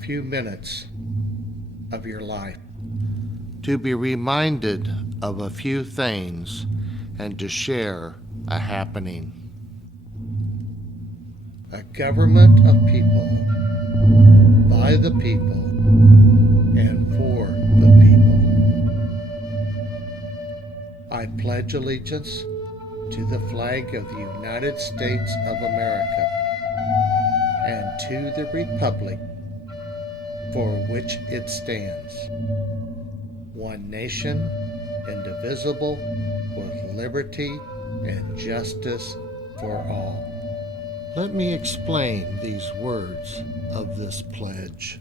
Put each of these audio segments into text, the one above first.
few minutes of your life, to be reminded of a few things and to share a happening. A government of people, by the people, and for the people. I pledge allegiance to the flag of the United States of America and to the republic for which it stands, one nation, indivisible, with liberty and justice for all. Let me explain these words of this pledge.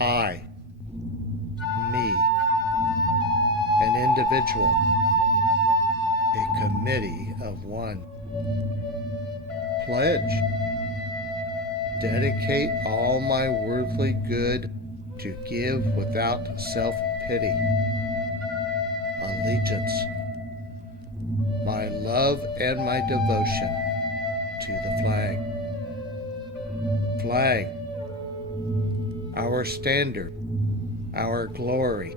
I, me, an individual, a committee of one. Pledge. Dedicate all my worldly good to give without self-pity. Allegiance. My love and my devotion to the flag. Flag. Our standard, our glory,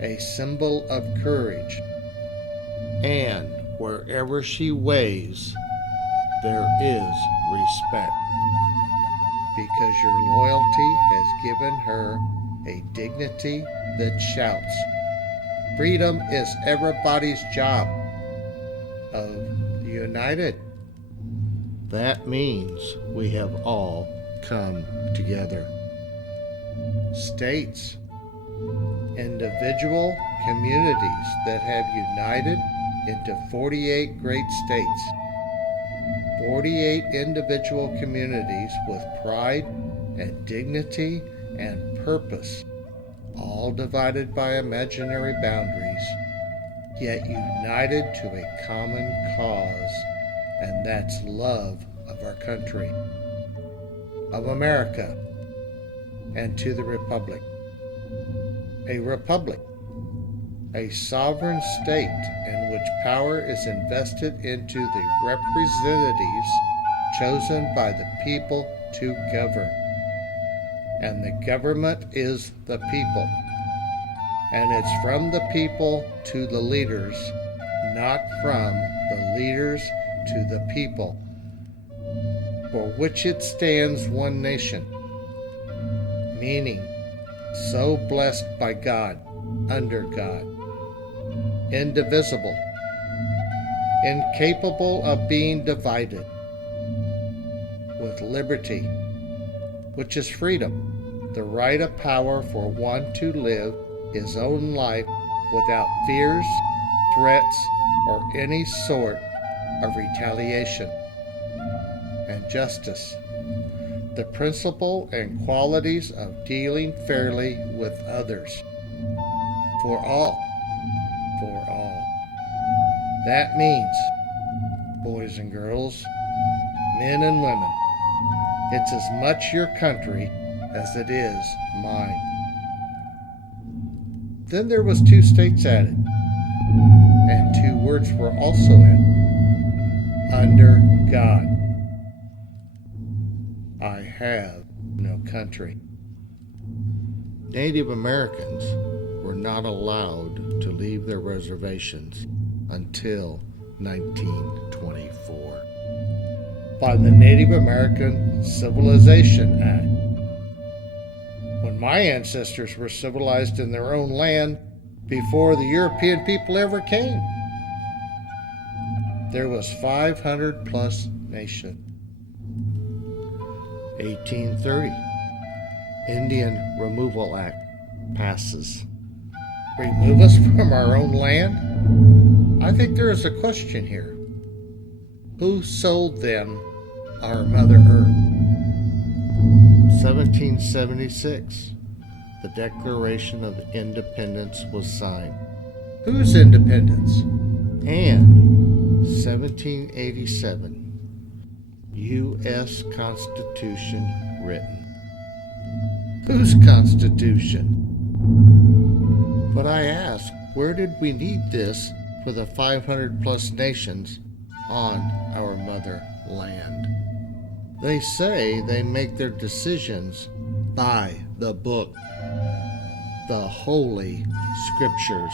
a symbol of courage. And wherever she waves, there is respect, because your loyalty has given her a dignity that shouts, freedom is everybody's job. Of the united. That means we have all come together. States, individual communities that have united into 48 great states. 48 individual communities with pride and dignity and purpose, all divided by imaginary boundaries, yet united to a common cause, and that's love of our country, of America, and to the republic. A republic, a sovereign state in which power is invested into the representatives chosen by the people to govern. And the government is the people. And it's from the people to the leaders, not from the leaders to the people, for which it stands one nation, meaning so blessed by God, under God, indivisible, incapable of being divided, with liberty, which is freedom, the right of power for one to live his own life without fears, threats, or any sort of retaliation, and justice, the principle and qualities of dealing fairly with others, for all. That means, boys and girls, men and women, it's as much your country as it is mine. Then there was 2 states added, and 2 words were also added, under God. I have no country. Native Americans were not allowed to leave their reservations until 1924 by the Native American Civilization Act. When my ancestors were civilized in their own land before the European people ever came, there was 500 plus nations. 1830, Indian Removal Act passes. Remove us from our own land? I think there is a question here. Who sold them our Mother Earth? 1776, the Declaration of Independence was signed. Whose independence? And 1787, U.S. Constitution written. Whose Constitution? But I ask, where did we need this for the 500 plus nations on our motherland? They say they make their decisions by the book, the Holy Scriptures.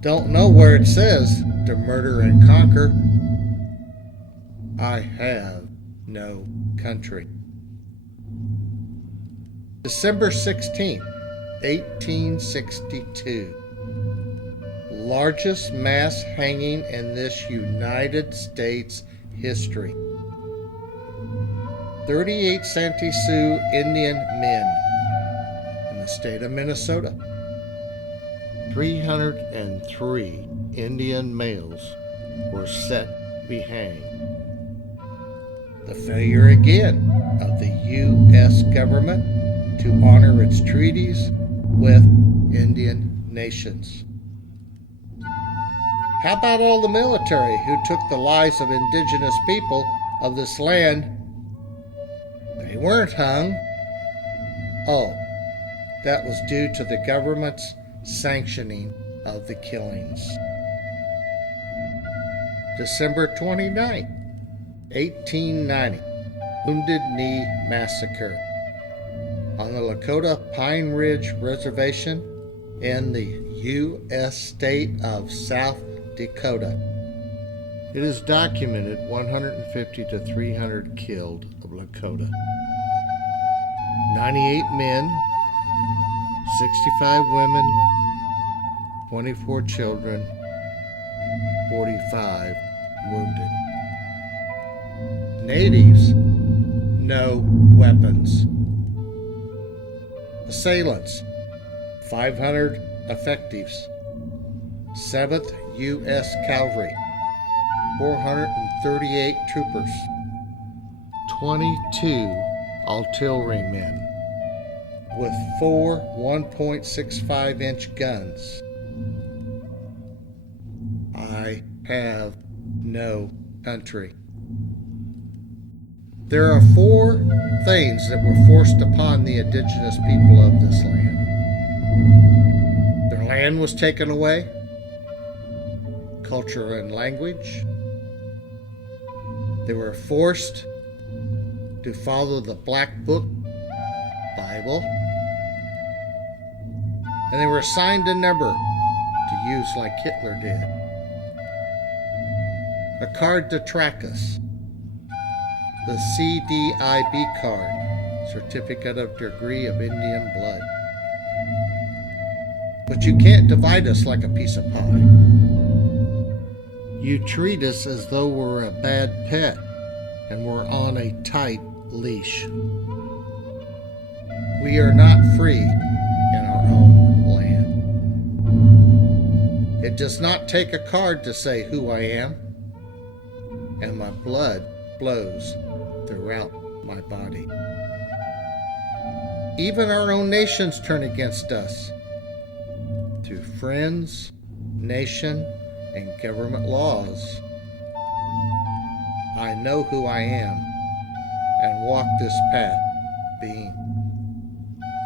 Don't know where it says to murder and conquer. I have no country. December 16th, 1862. Largest mass hanging in this United States history. 38 Santee Sioux Indian men in the state of Minnesota. 303 Indian males were set to be hanged. The failure again of the U.S. government to honor its treaties with Indian nations. How about all the military who took the lives of indigenous people of this land? They weren't hung. Oh, that was due to the government's sanctioning of the killings. December 29, 1890, Wounded Knee Massacre on the Lakota Pine Ridge Reservation in the U.S. state of South Dakota. It is documented 150 to 300 killed of Lakota. 98 men, 65 women, 24 children, 45 wounded. Natives, no weapons. Assailants, 500 effectives. 7th U.S. Cavalry, 438 troopers, 22 artillerymen with 4 1.65-inch guns. I have no country. There are 4 things that were forced upon the indigenous people of this land. Their land was taken away, culture and language. They were forced to follow the Black Book, Bible, and they were assigned a number to use like Hitler did. A card to track us. The CDIB card, Certificate of Degree of Indian Blood. But you can't divide us like a piece of pie. You treat us as though we're a bad pet and we're on a tight leash. We are not free in our own land. It does not take a card to say who I am, and my blood flows throughout my body. Even our own nations turn against us through friends, nation, and government laws. I know who I am and walk this path being.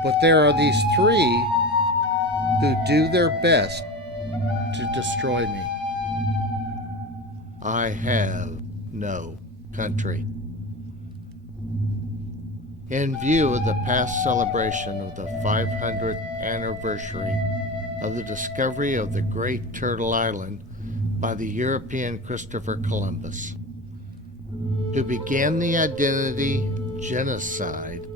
But there are these 3 who do their best to destroy me. I have no country. In view of the past celebration of the 500th anniversary of the discovery of the Great Turtle Island by the European Christopher Columbus, who began the identity genocide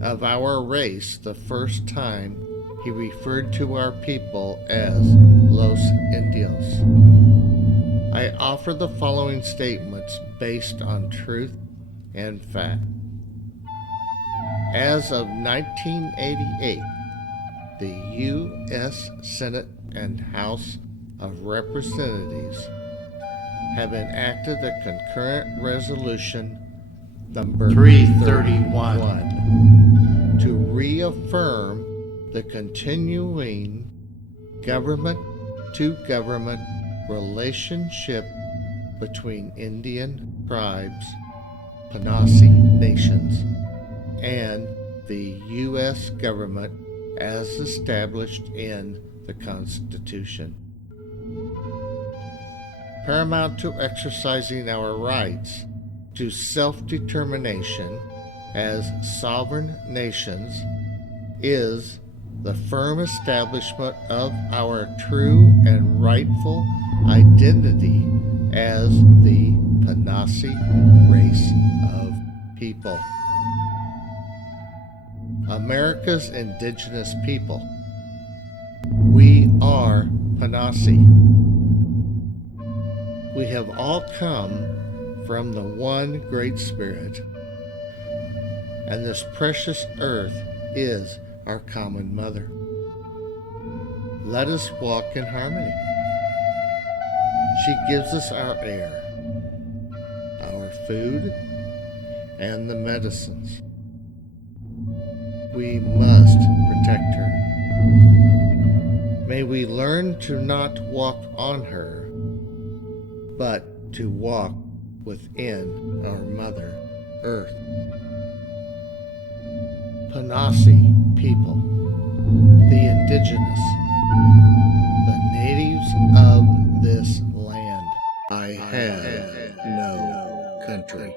of our race the first time he referred to our people as Los Indios. I offer the following statements based on truth and fact. As of 1988, the U.S. Senate and House of Representatives have enacted a concurrent resolution number 331 to reaffirm the continuing government-to-government relationship between Indian tribes, Panasi nations, and the U.S. government as established in the Constitution. Paramount to exercising our rights to self-determination as sovereign nations is the firm establishment of our true and rightful identity as the Panasi race of people. America's indigenous people. We are Panasi. We have all come from the one Great Spirit, and this precious earth is our common mother. Let us walk in harmony. She gives us our air, our food, and the medicines. We must protect her. May we learn to not walk on her, but to walk within our Mother Earth. Panasi people, the indigenous, the natives of this land. I have no country.